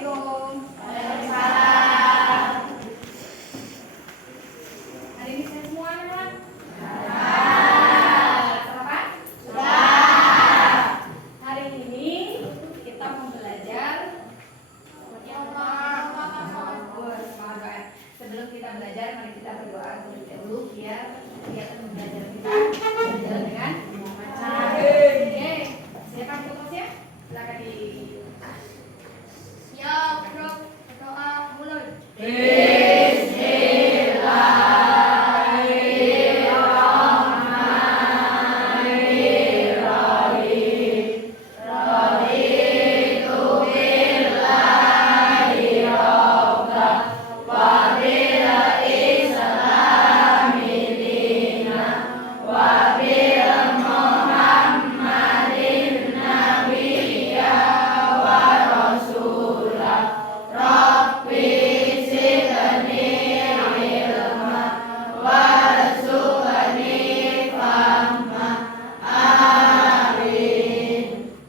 Assalamualaikum. Waalaikumsalam. Hari ini saya semua anak. Sarapan? Sudah. Hari ini kita mau belajar Sebelum kita belajar, mari kita berdoa terlebih dahulu biar kegiatan belajar kita berjalan dengan lancar. Oke, silakan fokusnya. Silakan di. Ya, Prof. Berdoa mulai.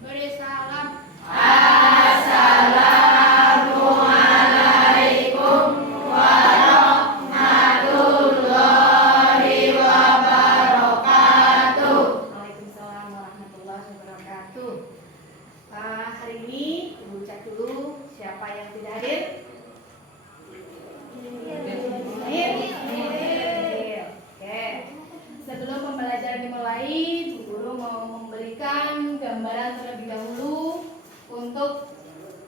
Beri salam. Waalaikumsalam warahmatullahi wabarakatuh. Hari ini Ibu cek dulu siapa yang tidak hadir. Hadir. Oke. Sebelum pembelajaran dimulai, Bu Guru mau memberikan gambaran terlebih dahulu untuk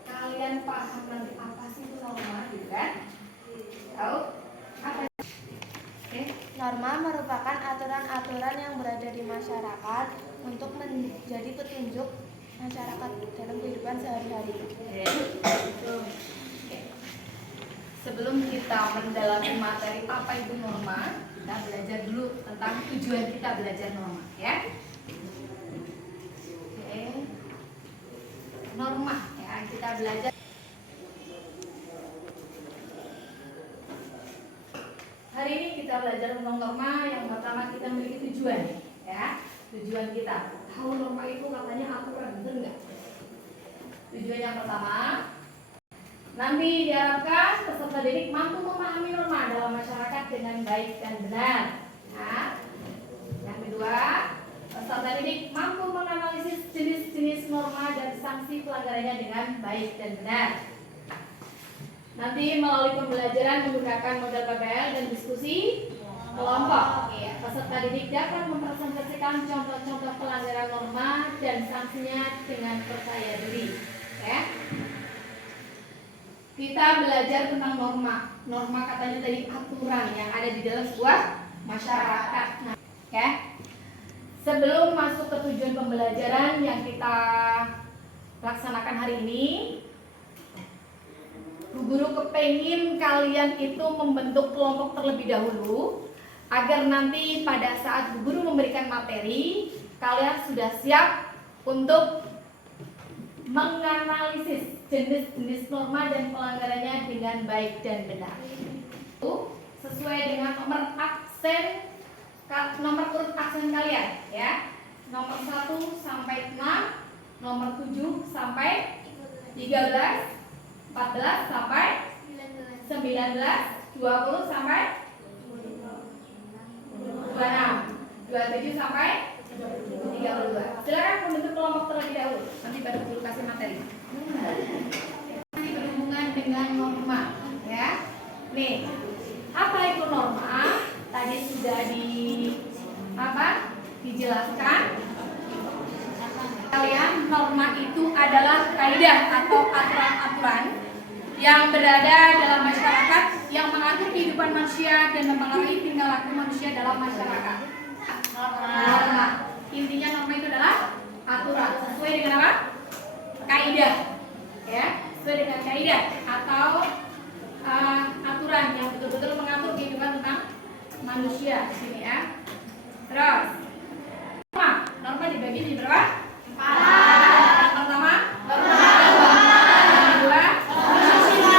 kalian paham nanti apa sih itu norma, gitu kan? Tahu? Apa? Oke. Norma merupakan aturan-aturan yang berada di masyarakat untuk menjadi petunjuk masyarakat dalam kehidupan sehari-hari. Oke. Sebelum kita mendalami materi apa itu norma, kita belajar dulu tentang tujuan kita belajar norma, ya. Oke. Norma, ya, kita belajar. Hari ini kita belajar tentang norma. Yang pertama kita memiliki tujuan, ya. Tujuan kita. Tahu norma itu katanya aturan, benar nggak? Tujuan yang pertama, nanti diharapkan peserta didik mampu memahami norma dalam masyarakat dengan baik dan benar. Nah, yang kedua, peserta didik mampu menganalisis jenis-jenis norma dan sanksi pelanggarannya dengan baik dan benar. Nanti melalui pembelajaran menggunakan model PBL dan diskusi kelompok, peserta didik dapat mempresentasikan contoh-contoh pelanggaran norma dan sanksinya dengan percaya diri. Ya. Kita belajar tentang norma. Norma katanya tadi aturan yang ada di dalam sebuah masyarakat. Nah, ya. Sebelum masuk ke tujuan pembelajaran yang kita laksanakan hari ini, Bu Guru kepengin kalian itu membentuk kelompok terlebih dahulu agar nanti pada saat Bu Guru memberikan materi, kalian sudah siap untuk menganalisis jenis-jenis norma dan pelanggarannya dengan baik dan benar. Sesuai dengan nomor urut absen kalian, ya. Nomor 1 sampai 6, nomor 7 sampai 13, 14 sampai 19, 20 sampai 26, 27 sampai 32. Silakan membentuk kelompok terlebih dahulu. Nanti baru dulu kasih materi. Ini berhubungan dengan norma, ya. Nih, apa itu norma? Tadi sudah dijelaskan. Kalian, norma itu adalah kaidah atau aturan-aturan yang berada dalam masyarakat yang mengatur kehidupan manusia dan mempengaruhi tingkah laku manusia dalam masyarakat. Norma. Intinya norma itu adalah aturan sesuai dengan apa? Kaidah, ya, sesuai dengan kaidah atau aturan yang betul-betul mengatur kehidupan tentang manusia di sini, ya. Terus, norma dibagi jadi berapa? 4. Yang pertama, norma. Yang kedua, norma.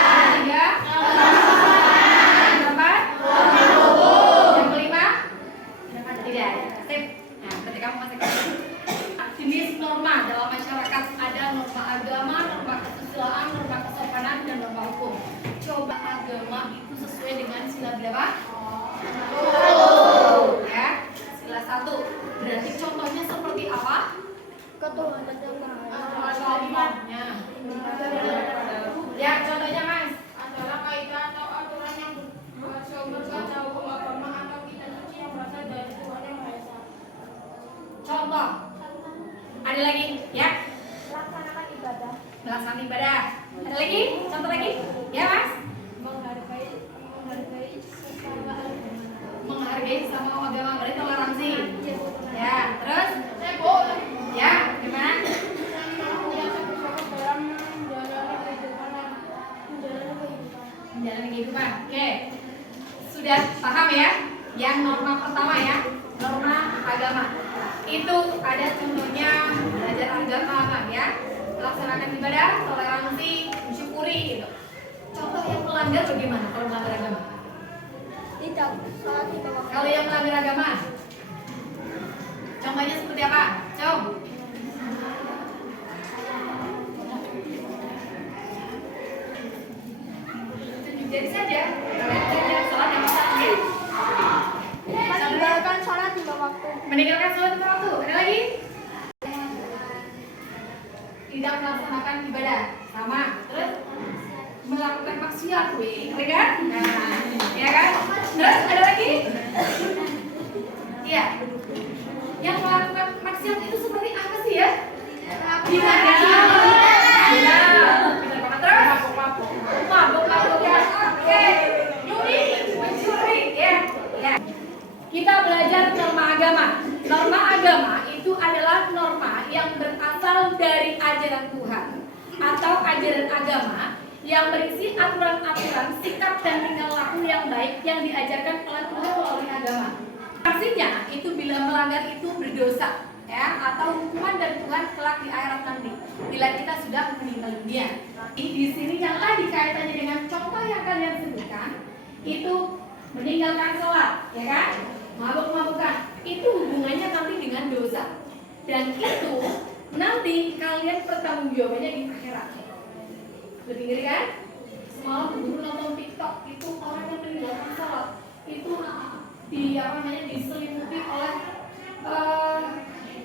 Yang ketiga, norma. Yang keempat, norma. Yang kelima, tidak. Sip. Nah, berarti kamu masih jenis norma dalam masyarakat ada norma agama, norma kesusilaan, norma sila berapa? Ya, sila 1. Berarti contohnya seperti apa? Ketuhanan yang maha Contohnya. Ya, contohnya Mas. adalah kaidah atau aturan yang bersumber pada hukum agama atau kitab suci yang berasal dari Tuhan yang Maha Esa. Contoh. Ada lagi? Ya. melaksanakan ibadah, Melaksanakan ibadah. Ada lagi? Contoh lagi? Ya, Mas. Menghargai sama agama, berarti toleransi. Ya, terus? Ya, gimana? Menjalani kehidupan. Oke. Sudah paham ya? Yang norma pertama ya, norma agama. Itu ada contohnya belajar agama ya. Melaksanakan ibadah, toleransi, mensyukuri gitu. Contoh yang melanggar bagaimana kalau melanggar agama? tidak salat lima waktu, Kalau yang melanggar agama, contohnya seperti apa? Coba. Tunjuk jari saja. Salat yang salah ya. meninggalkan salat lima waktu, Meninggalkan sholat lima waktu. Ada lagi? Tidak melaksanakan ibadah. Sama. Terus melakukan maksiat, wih. Keren kan? Nah, ya kan? Terus ada lagi? Iya. Yang melakukan maksiat itu seperti apa sih ya? Gimana? Iya. Benar banget. Terus? Mabuk-mabuk ya. Oke. Nyuri, mencuri, ya. Ya. Kita belajar norma agama. Norma agama itu adalah norma yang berasal dari ajaran Tuhan atau ajaran agama yang berisi aturan-aturan sikap dan tingkah laku yang baik yang diajarkan oleh Tuhan melalui agama. Artinya itu bila melanggar itu berdosa ya, atau hukuman dari Tuhan kelak di akhirat nanti bila kita sudah meninggal dunia. Di sini yang tadi kaitannya dengan contoh yang kalian sebutkan itu meninggalkan sholat, ya kan? Mabuk-mabukan, itu hubungannya nanti dengan dosa. Dan itu nanti kalian pertanggungjawabannya di akhirat. Lebih ngeri kan? Semalam dulu nonton TikTok, itu orang yang meninggalkan sholat itu diselimuti oleh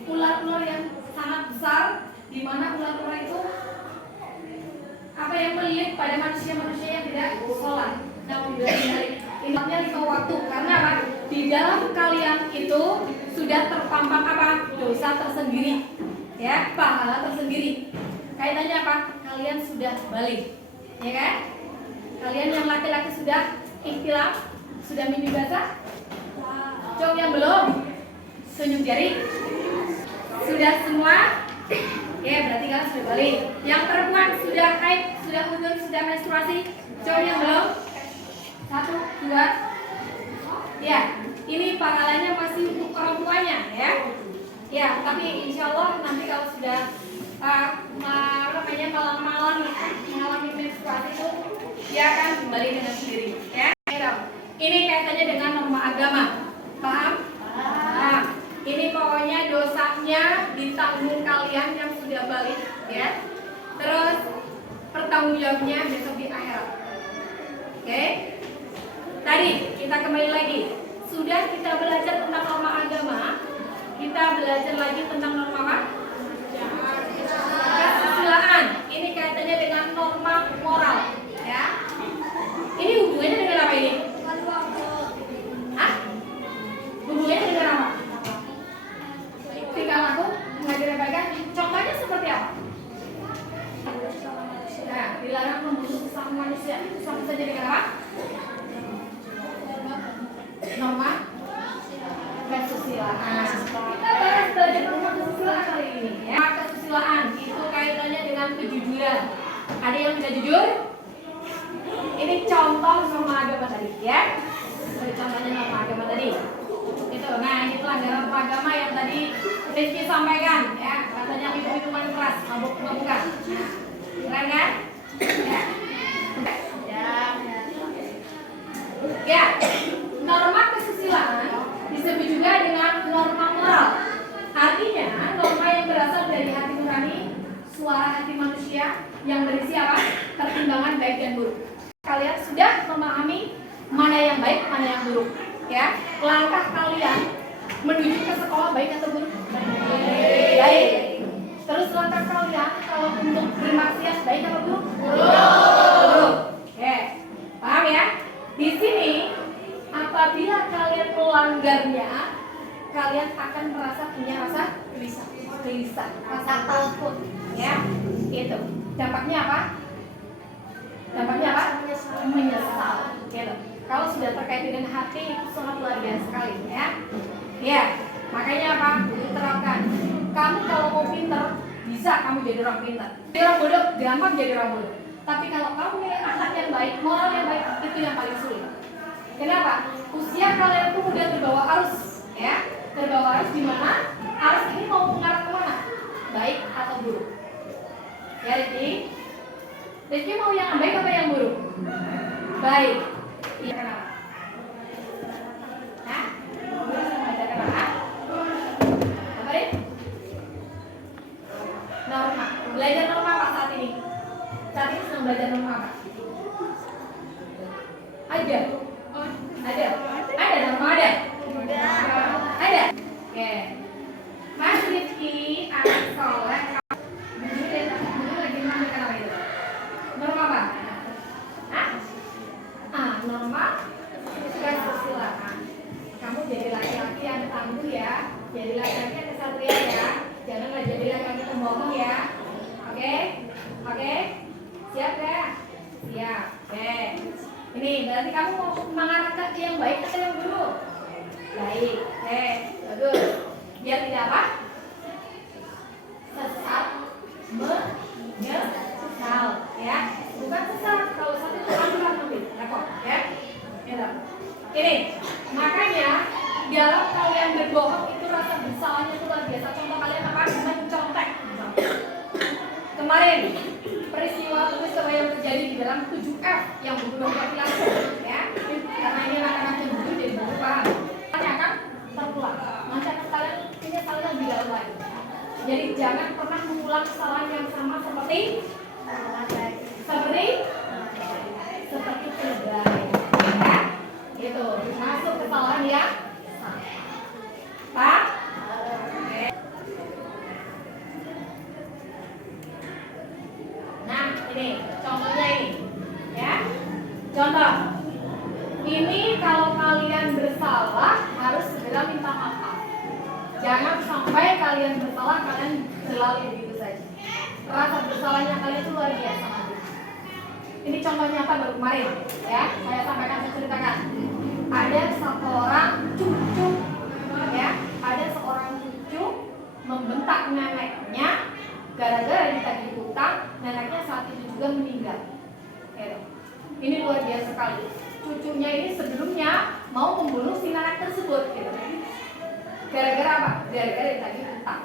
ular-ular yang sangat besar, di mana ular-ular itu yang melilit pada manusia-manusia yang tidak sholat. Namun dari ingatnya 5 waktu, karena apa? Di dalam kalian itu sudah terpampang dosa tersendiri, ya, pahala tersendiri. Kaitannya apa? Kalian sudah balik, ya kan? Kalian yang laki-laki sudah ikhtilam, sudah mimpi basah. Cowok yang belum, tunjuk jari. Sudah semua? Ya, berarti kalian sudah balik. Yang perempuan sudah haid, sudah uzur, sudah menstruasi. Cowok yang belum? 1, 2. Ya, ini pahalanya masih untuk orang tuanya, ya. Ya, tapi insya Allah nanti kalau sudah mengalami menstruasi itu, dia akan kembali dengan sendiri, ya. Ini kaitannya dengan norma agama, paham? Nah, ini pokoknya dosanya ditanggung kalian yang sudah balik, ya. Terus pertanggungjawabnya besok di akhirat. Oke? Tadi kita kembali lagi. Sudah kita belajar tentang norma agama. Kita belajar lagi tentang norma apa? Kesusilaan. Ini kaitannya dengan norma moral, ya. Ini hubungannya dengan apa ini? Hah? Hubungannya dengan apa? Tingkah laku, mengajar kebaikan. Contohnya seperti apa? Nah, dilarang membunuh sesama manusia. Itu sama saja dengan apa? Norma kesusilaan. Kita bahas belajar norma kesusilaan kali ini, ya. Kesusilaan itu kaitannya dengan kejujuran. Ada yang tidak jujur? Ini contoh norma agama tadi, ya. Contohnya norma agama tadi. Itu, nah ini pelanggaran norma agama yang tadi Rizky sampaikan, ya. Katanya minuman keras, mabuk-mabukan. Nah, keren kan? Ya. Norma kesusilaan disebut juga dengan norma moral. Artinya norma yang berasal dari hati nurani, suara hati manusia yang berisi apa? Pertimbangan baik dan buruk. Kalian sudah memahami mana yang baik, mana yang buruk. Ya, langkah kalian menuju ke sekolah baik atau buruk? Baik. Terus langkah kalian kalau untuk bermaksiat baik atau buruk? Buruk. Oke, paham ya? Di sini apabila kalian melanggarnya, kalian akan merasa punya rasa gelisah, rasa takut, ya, gitu. Dampaknya apa? Menyesal, gitu. Kalau sudah terkait dengan hati itu sangat luar biasa sekali, ya. Ya, makanya apa? Diterapkan. Kamu kalau mau pinter, bisa kamu jadi orang pinter. Jadi orang bodoh, gampang jadi orang bodoh. Tapi kalau kamu punya akhlak yang baik, moral yang baik, itu yang paling sulit. Kenapa? Usia kalian tuh udah terbawa arus, ya. Terbawa arus di mana? Arus ini mau mengarah kemana? Baik atau buruk? Ya, Rizky mau yang baik apa yang buruk? Baik. Iya, kenapa? Hah? Kenapa? Apa deh? Norma. Belajar norma apa saat ini? Saat ini sedang belajar norma apa? Ada. Ada norma ada. Ada. Oke. Mas Rizky anak soleh. Dulu lagi mengambil apa itu? Norma apa? Hah? Norma suka persilakan. Kamu jadi laki-laki yang tangguh ya. Jadi laki-laki yang kesatria ya. Janganlah jadi laki-laki pembohong ya. Oke? Siap ya? Siap. Oke. Ini berarti kamu mau mengarah ke yang baik atau yang buruk? Baik. Bagus. Biar tidak apa? Sesat, menyesal, ya. Bukan sesat. Kalau sesat itu aturan nanti, repot, ya. Ini, makanya dalam kalian berbohong itu rasa bersalahnya itu luar biasa. Contoh kalian apa? Mencontek. Kemarin peristiwa yang terjadi di dalam 7F yang membunuh laki-laki, ya. Karena ini anak-anak yang dulu jadi buruk paham. Kalian akan terpulang. Mencatat kalian punya kesalahan lebih dalam lagi. Jadi jangan pernah mengulang kesalahan yang sama seperti keledai, ya. Gitu. Masuk kesalahan yang sama. Pak? Nah, ini contohnya ini, ya. Contoh. Ini kalau kalian bersalah harus segera minta maaf. Jangan sampai kalian bersalah kalian selalu begitu saja. Rasa bersalahnya kalian itu luar biasa. Ini contohnya apa baru kemarin, ya. Saya sampaikan, saya ceritakan. Ada seorang cucu, ya. Ada seorang cucu membentak neneknya gara-gara ditagih hutang, neneknya saat itu juga meninggal. Ya, ini luar biasa sekali. Cucunya ini sebelumnya mau membunuh si nenek tersebut, gitu. Gara-gara apa? Gara-gara ditagih hutang.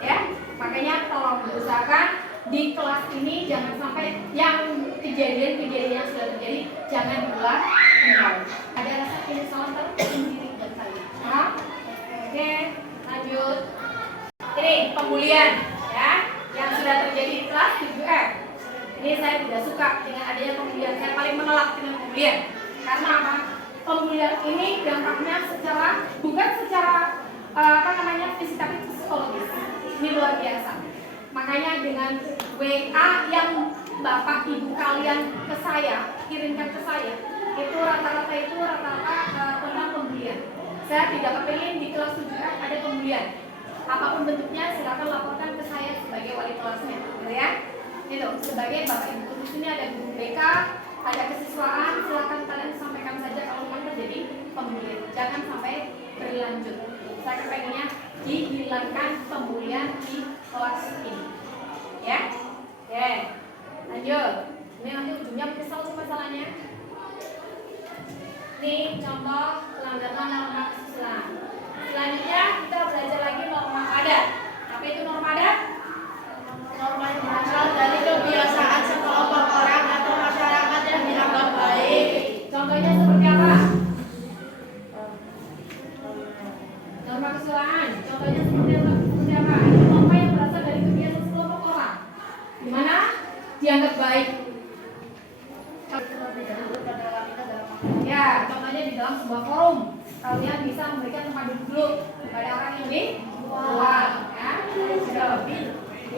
Ya, makanya tolong diusahakan di kelas ini jangan sampai yang kejadian-kejadian yang sudah terjadi jangan diulang kembali. Ada rasa penyesalan tersendiri buat kalian. Oke, lanjut. Ini pembulian, ya, yang sudah terjadi di kelas 7F. Ini saya tidak suka dengan adanya pembulian. Saya paling menolak dengan pembulian. Karena apa? Pembulian ini dampaknya bukan secara fisik tapi psikologis. Ini luar biasa. Makanya dengan WA yang bapak ibu kalian ke saya, kirimkan ke saya, itu rata-rata tentang pembulian. Saya tidak kepingin di kelas 7F ada pembulian. Apapun bentuknya silakan laporkan ke saya sebagai wali kelasnya, gitu ya. Itu sebagai bapak ibu. Di sini ada guru BK, ada kesiswaan, silakan kalian sampaikan saja kalau memang terjadi pembulian. Jangan sampai berlanjut. Saya kepengennya dihilangkan pembulian di kelas ini, ya. Oke, lanjut. Ini nanti ujungnya kesal masalahnya. Ini contoh pelanggaran norma kesusilaan. Selanjutnya kita belajar lagi norma adat. Apa itu norma adat? Norma yang berasal dari kebiasaan sekelompok orang atau masyarakat yang dianggap baik. Contohnya seperti apa? Norma kesusilaan. Contohnya seperti apa? Ini norma yang berasal dari kebiasaan sekelompok orang, di mana dianggap baik.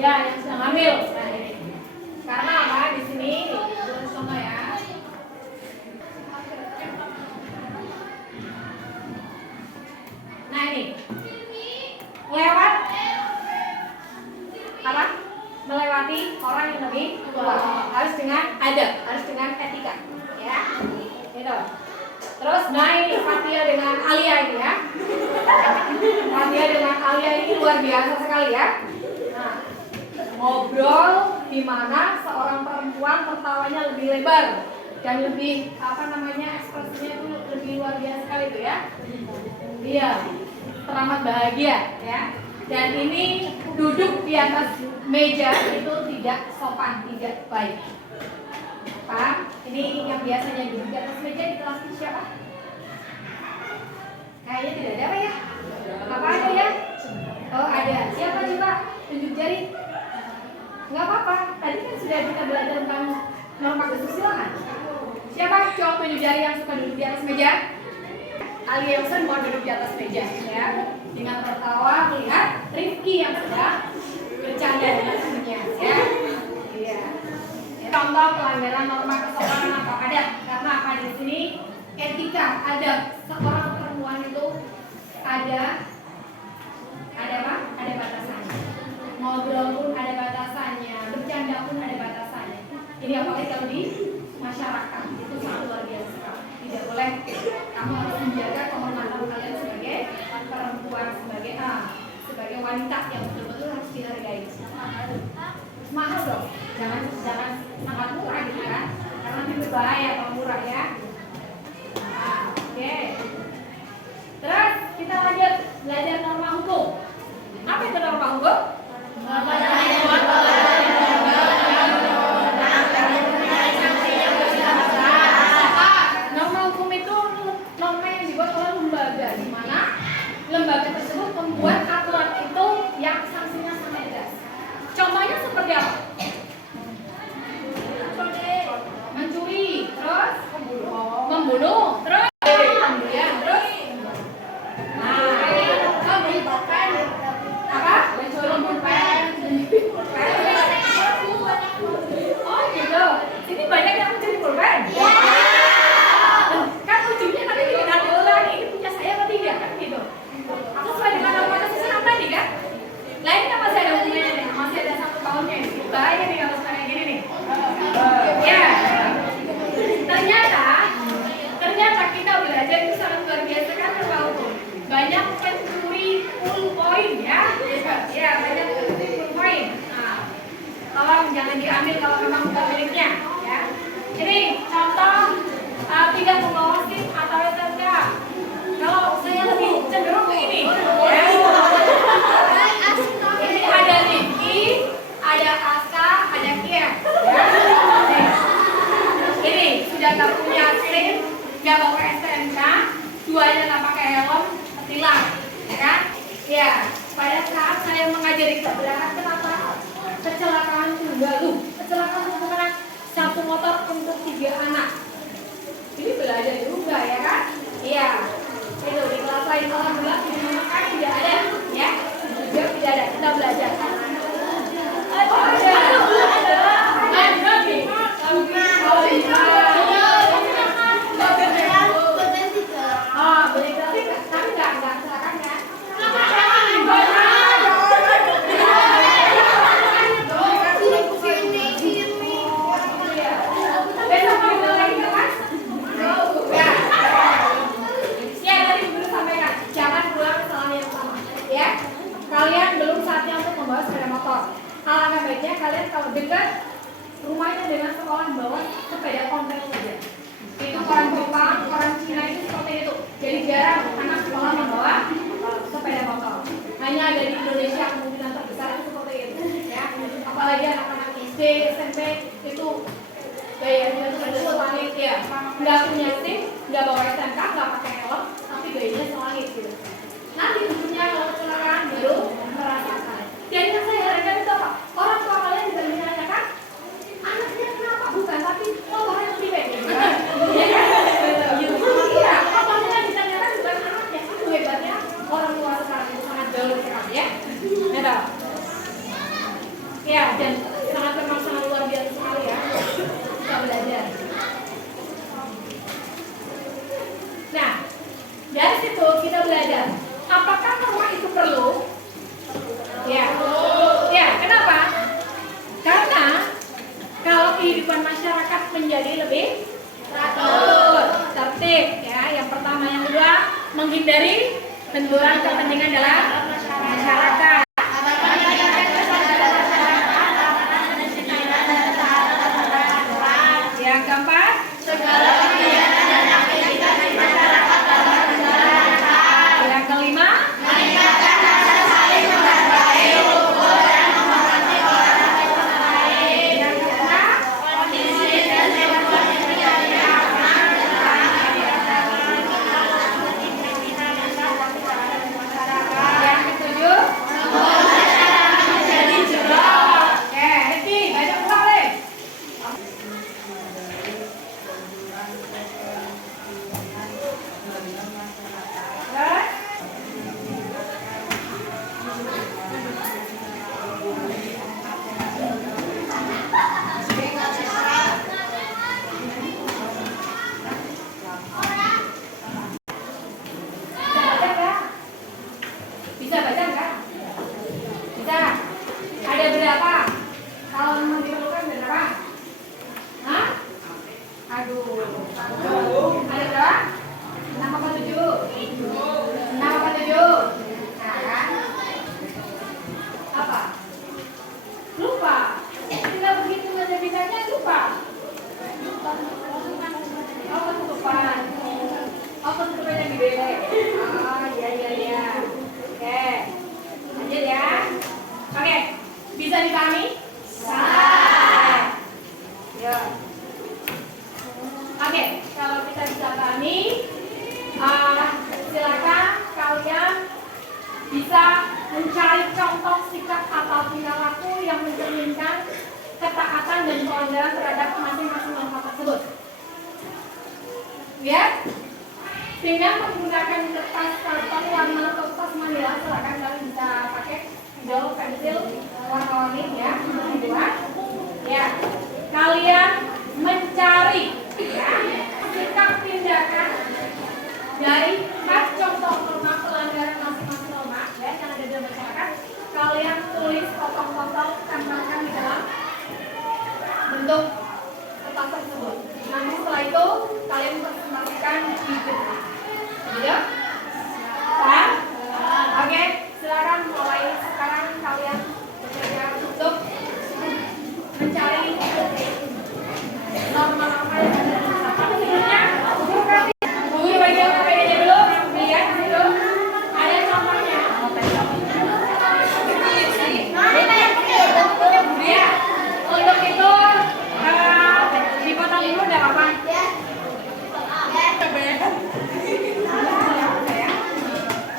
Ya, yang sedang hamil. Nah ini. Karena apa? Di sini contoh ya. Nah ini. Lewat apa? Melewati orang yang lebih tua. Harus dengan adab, harus dengan etika, ya. Gitu. Terus, nah ini Fatia dengan Alia ini ya. Fatia dengan Alia ini luar biasa sekali ya. Nah, ngobrol di mana seorang perempuan tertawanya lebih lebar dan lebih apa namanya ekspresinya itu lebih luar biasa sekali itu ya. Iya, teramat bahagia ya. Dan ini duduk di atas meja itu tidak sopan, tidak baik. Paham? Ini yang biasanya duduk di atas meja di kelas ini siapa? Kayaknya tidak ada apa ya? Apa ada ya? Oh ada. Siapa coba? Tunjuk jari. Nggak apa-apa. Tadi kan sudah kita belajar tentang norma kesusilaan. Siapa? Coba tunjuk jari yang suka duduk di atas meja. Alia yang semua duduk di atas meja ya. Dengan tertawa melihat Rifki yang sedang bercanda dengan temannya ya. Iya. Contoh pelanggaran norma kesopanan apa? Ada. Karena apa di sini? Etika, ada. Seorang perempuan itu ada apa? Ada batasannya. Ngobrol pun ada batasannya, bercanda pun ada batasannya. Ini apalagi kalau di masyarakat itu sangat luar biasa sekali. Tidak boleh. Kamu harus menjaga kehormatan kalian sebagai perempuan, sebagai wanita yang betul-betul harus dihargai. Mahal dong. Jangan sangat murah gitu kan. Karena itu bahaya kalau murah ya. Nah, oke. Terus kita lanjut belajar norma hukum. Apa itu norma hukum? Norma hukum itu norma yang dibuat oleh lembaga, di mana lembaga tersebut membuat aturan itu yang sanksinya sangat jelas. Contohnya seperti apa? Mencuri, terus membunuh, terus apa? Oh gitu. Sini banyak yang mencuri pulpen. Kan ujungnya nanti kita ulang ini punya saya atau tidak kan gitu. Aku sesuai dengan norma kesusilaan tadi kan. Nah ini kan masih ada hubungannya nih, masih ada 1 tahunnya ini. Bahaya nih kalau kayak gini nih. Ya. Ternyata kita belajar itu sangat luar biasa kan norma. Banyak pencuri full point ya. Ya, banyak pencuri full point. Nah, tolong jangan diambil kalau memang bukan miliknya ya. Ini contoh tidak membawa SIM atau STNK. Kalau saya lebih cenderung ke ini ya. Ini ada Rifki, ada Aska, ada Kia ya. Ini sudah nggak punya SIM, nggak bawa STNK, duanya nggak pakai helm, tilang, ya kan? Ya, pada saat saya mengajari kebelakangan, kenapa? Kecelakaan tunggal, kecelakaan menggunakan 1 motor untuk 3 anak. Ini belajar juga ya kan? Iya, itu di kelas lain alhamdulillah di kan tidak ada, ya? Juga tidak ada, kita belajar. Oh ada. Boleh tapi nggak kecelakaan kan? Besok mau bilang lagi kan? Ya tadi guru sampaikan, jangan pulang kesalahan yang sama, ya. Kalian belum saatnya untuk membawa sepeda motor. Alangkah baiknya kalian kalau dekat rumahnya dengan sekolah bawa sepeda ontel saja. Itu orang Jepang, orang Cina itu seperti itu. Jadi jarang anak sekolah membawa sepeda motor. Hanya ada di Indonesia kemungkinan terbesar itu seperti itu, ya. Apalagi anak-anak SD, SMP itu gayanya itu selangit ya. Nggak punya SIM, nggak bawa STNK, nggak pakai helm, tapi gayanya selangit gitu. Nanti tentunya kalau kecelakaan baru merasakan. Dan yang saya herankan itu apa? Orang tua kalian juga menanyakan anaknya kenapa bukan, tapi motornya lebih baik. Ya kan? Iya, motornya ditanyakan bukan anaknya. Itu hebatnya orang tua sekarang itu sangat jauh sekali ya. Ya. Ya, dan memang sangat luar biasa sekali ya kita belajar. Nah, dari situ kita belajar apakah norma itu perlu? Ya, ya, kenapa? Karena kalau kehidupan masyarakat menjadi lebih teratur, tertib, ya. Yang pertama, yang kedua, menghindari benturan kepentingan dalam masyarakat. Yang keempat, segala kegiatan dan aktivitas masyarakat dalam masyarakat. Yang kelima, meningkatkan rasa saling menghargai, rukun, dan menghormati orang lain. Yang keenam, kondisi dan situasi menjadi aman. Yang ketujuh, membuat masyarakat menjadi jelas. Oke, Rifki, baca ulang deh. Bisa baca nggak? Bisa. Ada berapa? Kalau memang diperlukan berapa? Hah? Aduh. Ada berapa? 6 apa 7? 6 apa 7? Nah, kan? Apa? Lupa. Tidak begitu baca bisanya lupa. Oh, ketutupan. Oh, ketutupannya di bebek. Oh, iya. Oke, lanjut ya. Oke, bisa dipahami? Bisa. Yuk. Oke, kalau kita bisa pahami, silakan kalian bisa mencari contoh sikap atau tingkah laku yang mencerminkan ketaatan dan pelanggaran terhadap masing-masing norma tersebut. Ya. Dengan menggunakan kertas karton warna atau kertas manila, silakan kalian bisa pakai spidol, pensil warna-warni ya, dibuat. Ya, kalian mencari ya, sikap tindakan dari 4 contoh norma pelanggaran masing-masing norma ya, yang ada dalam masyarakat. Kalian tulis potong-potong, tambahkan di dalam bentuk kertas tersebut. Nanti setelah itu kalian presentasikan di buku. Gitu? Paham? Oke, silakan mulai sekarang kalian bekerja untuk mencari norma-norma yang ada di masyarakat. Guru bagi PPD dulu, lihat dulu. Ada contohnya. Ya, untuk itu dipotong dulu enggak apa-apa.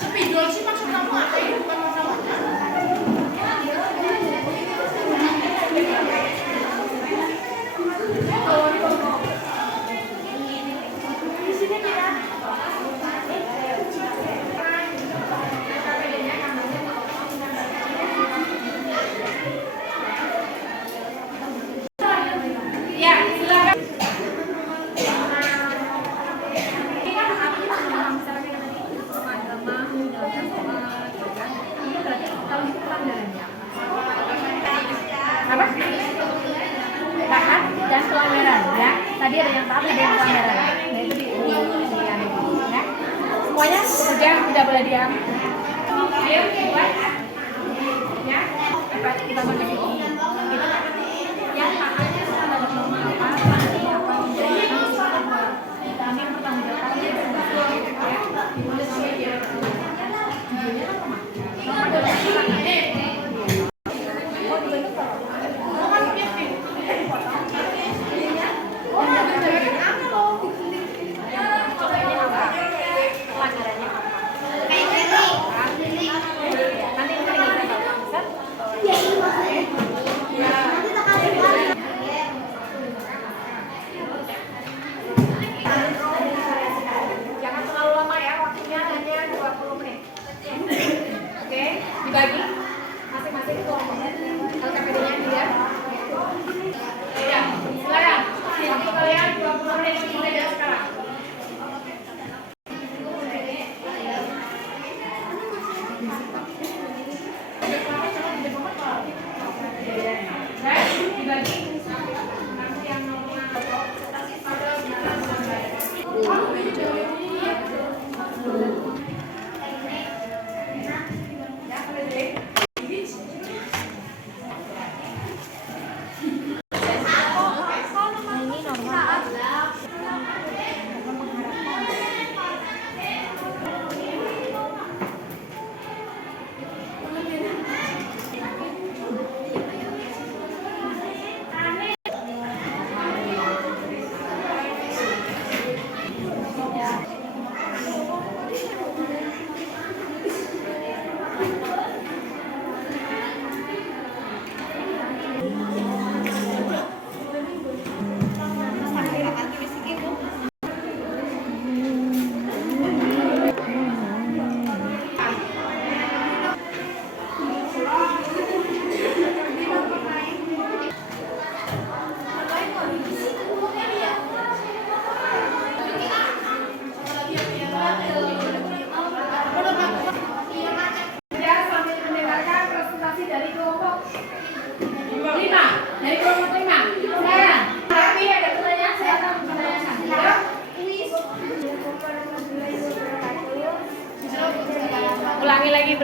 Spidol sih maksud kamu apa ya? Bukan masalah. Di sini kita ya, silakan. Ini kan aku misalnya agama menjalankan sholat, itu berarti kalau itu pelanggarannya apa? Taat dan pelanggaran ya. Tadi ada yang taat, ada yang pelanggaran. Nah itu di ya. Semuanya sudah boleh diam. Ayo buat ya. Kita bagi ini. Yang taatnya sudah banyak norma apa? Menjadi kami bertanggung jawab ya. Dimulai sampai dia. Jangan terlalu lama ya, waktunya hanya 20 menit. Oke, dibagi masing-masing kelompok. LKPD-nya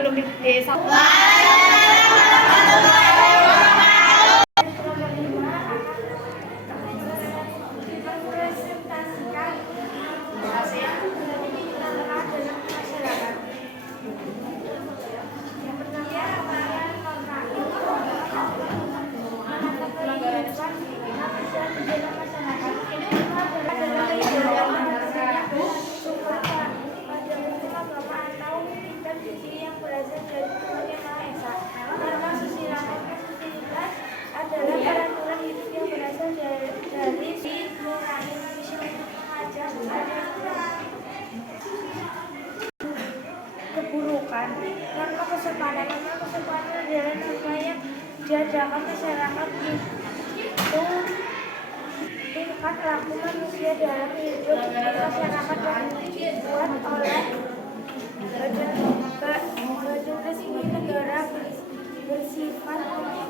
belum desa. Keburukan. Norma kesopanan adalah norma yang diajarkan masyarakat itu tingkat laku manusia dalam hidup masyarakat yang dibuat oleh badan resmi negara bersifat norma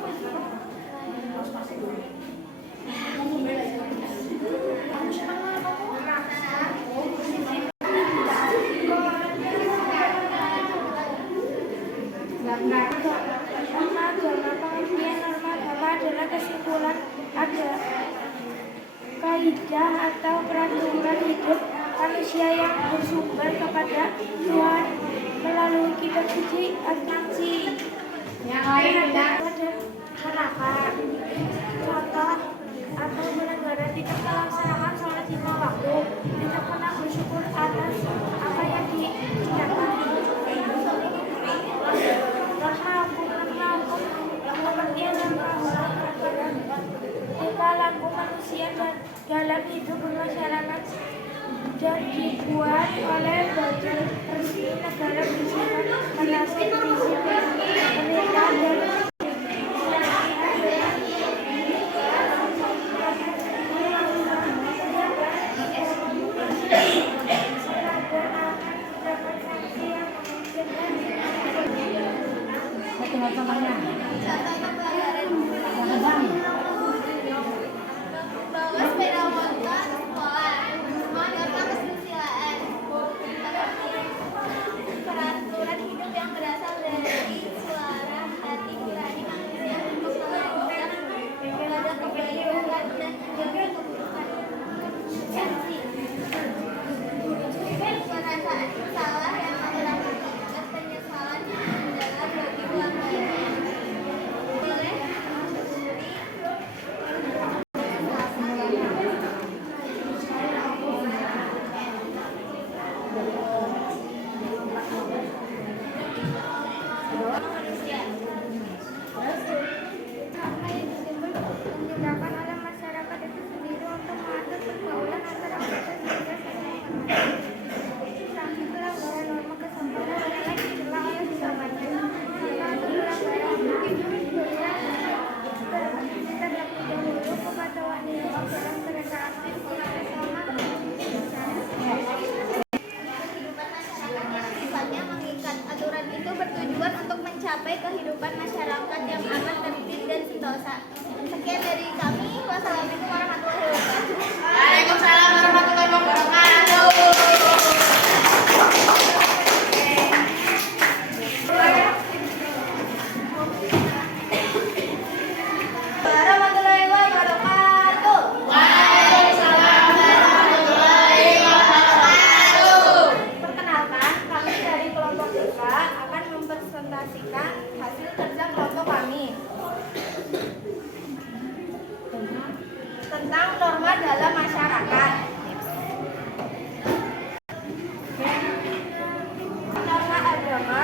adalah kesimpulan ada kaidah atau peraturan hidup manusia yang bersumber kepada Tuhan melalui kitab suci Al-Qur'an. Yang lain ada Kenapa? Contoh atau pelanggaran tidak melaksanakan sholat 5 waktu, tidak pernah bersyukur atas apa yang dikerjakan. Pengertian tingkah laku manusia dalam hidup bermasyarakat dan dibuat oleh badan resmi negara bersifat menasib prinsip pemerintah dan sepeda motor sekolah, norma kesusilaan, peraturan hidup yang berasal dari suara hati nurani manusia untuk melakukan pada kebaikan dan menjauhi keburukan. Perasaan bersalah yang mengakibatkan penyesalan mendalam bagi pelanggaran. Boleh tindakan oleh masyarakat itu sendiri untuk mengatur pergaulan antara mereka sehingga sanksi pelanggaran norma kesopanan adalah dicela oleh sesamanya. Norma untuk pelanggaran terlebih dahulu kepada wanita dalam mereka aktif bersama kehidupan masyarakat yang sifatnya mengikat. Aturan itu bertujuan untuk mencapai kehidupan masyarakat yang aman, tertib, dan sentosa. Sekian dari kami. Wassalamualaikum warahmatullahi wabarakatuh. Waalaikumsalam warahmatullahi wabarakatuh. Warahmatullahi wabarakatuh. Perkenalkan, kami dari kelompok 3 akan mempresentasikan hasil kerja kelompok kami tentang norma dalam masyarakat. Norma agama,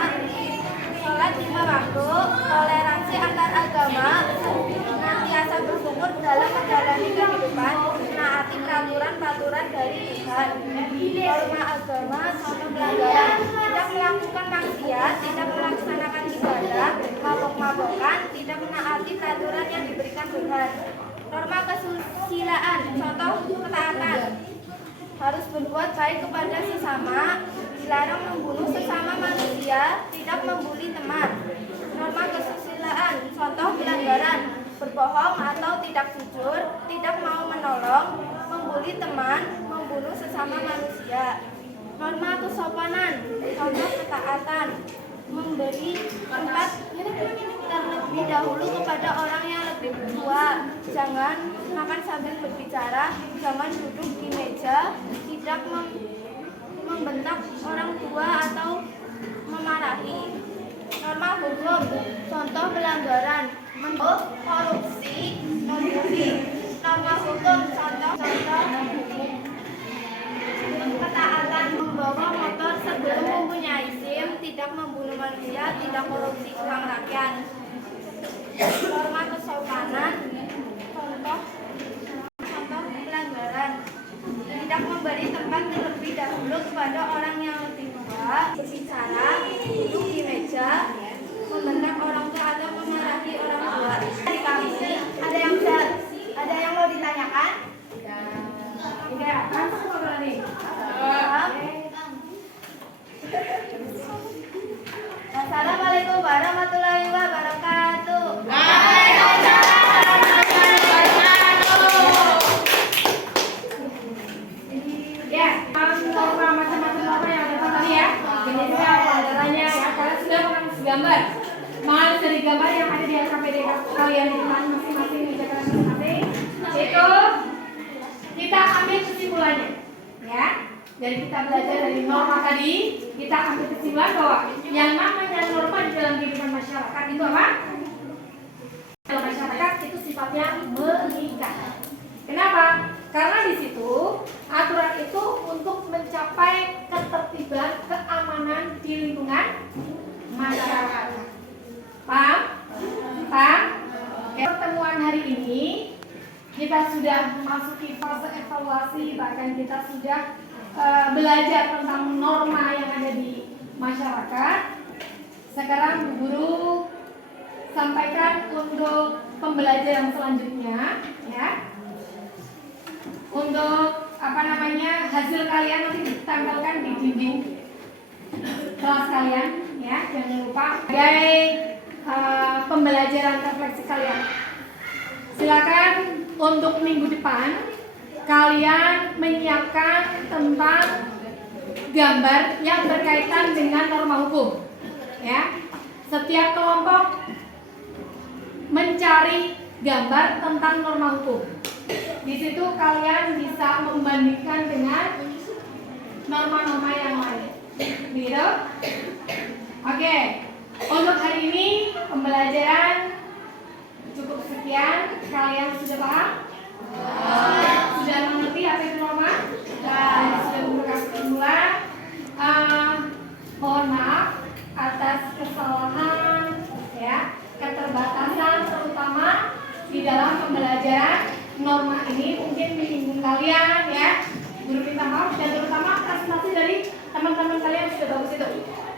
sholat 5 waktu, toleransi antar agama, senantiasa bersyukur dalam menjalani kehidupan, menaati peraturan dari Tuhan. Norma agama, contoh pelanggaran, tidak melakukan maksiat, tidak melaksanakan ibadah, mabok-mabokan, tidak menaati peraturan yang diberikan Tuhan. Norma kesusilaan, contoh ketaatan, harus berbuat baik kepada sesama, dilarang membunuh sesama manusia, tidak membuli teman. Norma kesusilaan, contoh pelanggaran, berbohong atau tidak jujur, tidak mau menolong, membuli teman, membunuh sesama manusia. Norma kesopanan, contoh ketaatan, memberi tempat terlebih dahulu kepada orang yang lebih tua. Jangan makan sambil berbicara, jangan duduk di meja, tidak membentak orang tua atau memarahi. Norma hukum, contoh pelanggaran, korupsi, membuli. Norma hukum, contoh ketaatan, membawa motor sebelum mempunyai SIM, tidak membunuh manusia, tidak korupsi uang rakyat. Norma kesopanan, contoh pelanggaran, tidak memberi tempat terlebih dahulu kepada orang yang lebih tua, berbicara, duduk di meja, membentak orang tua atau memarahi orang tua. Dari kami, ada yang mau ditanyakan? Oke, langsung ngobrol nih. Assalamualaikum warahmatullahi wabarakatuh. Ya, norma macam-macam norma yang ada tadi ya. Jenisnya, pelajarannya ya. Kalian sudah mengenal gambar. Mengenal dari gambar yang ada di LKPD kalian di depan masing-masing di Jakarta masing-masing. Itu kita ambil kesimpulannya, ya. Dari kita belajar dari norma tadi, kita ambil kesimpulan bahwa yang namanya norma di dalam kehidupan masyarakat itu apa? Dalam masyarakat itu sifatnya mengikat. Kenapa? Karena di situ aturan itu untuk mencapai ketertiban, keamanan di lingkungan masyarakat. Paham? Paham? Pertemuan hari ini kita sudah memasuki fase evaluasi, bahkan kita sudah belajar tentang norma yang ada di masyarakat. Sekarang Bu Guru sampaikan untuk pembelajaran selanjutnya, ya. Untuk hasil kalian nanti ditempelkan di dinding kelas kalian, ya. Jangan lupa sebagai pembelajaran refleksi kalian. Silakan untuk minggu depan kalian menyiapkan tentang gambar yang berkaitan dengan norma hukum, ya. Setiap kelompok mencari gambar tentang norma hukum. Di situ kalian bisa membandingkan dengan norma-norma yang lain. Gitu? Oke. Untuk hari ini pembelajaran cukup sekian. Kalian sudah paham? Sudah mengerti apa itu norma? Dan sudah memberikan kesimpulan. Mohon maaf atas kesalahan, ya, keterbatasan terutama di dalam pembelajaran norma ini mungkin menyinggung kalian, ya. Guru minta maaf, dan terutama presentasi dari teman-teman kalian sudah bagus itu.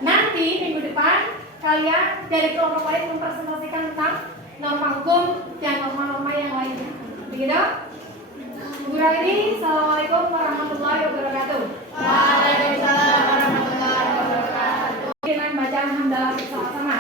Nanti minggu depan kalian dari kelompok lain mempresentasikan tentang norma hukum dan norma-norma yang lainnya. Begitu? Bu Raini, Assalamualaikum warahmatullahi wabarakatuh. Waalaikumsalam warahmatullahi wabarakatuh. Dengan bacaan hamdalah bersama-sama.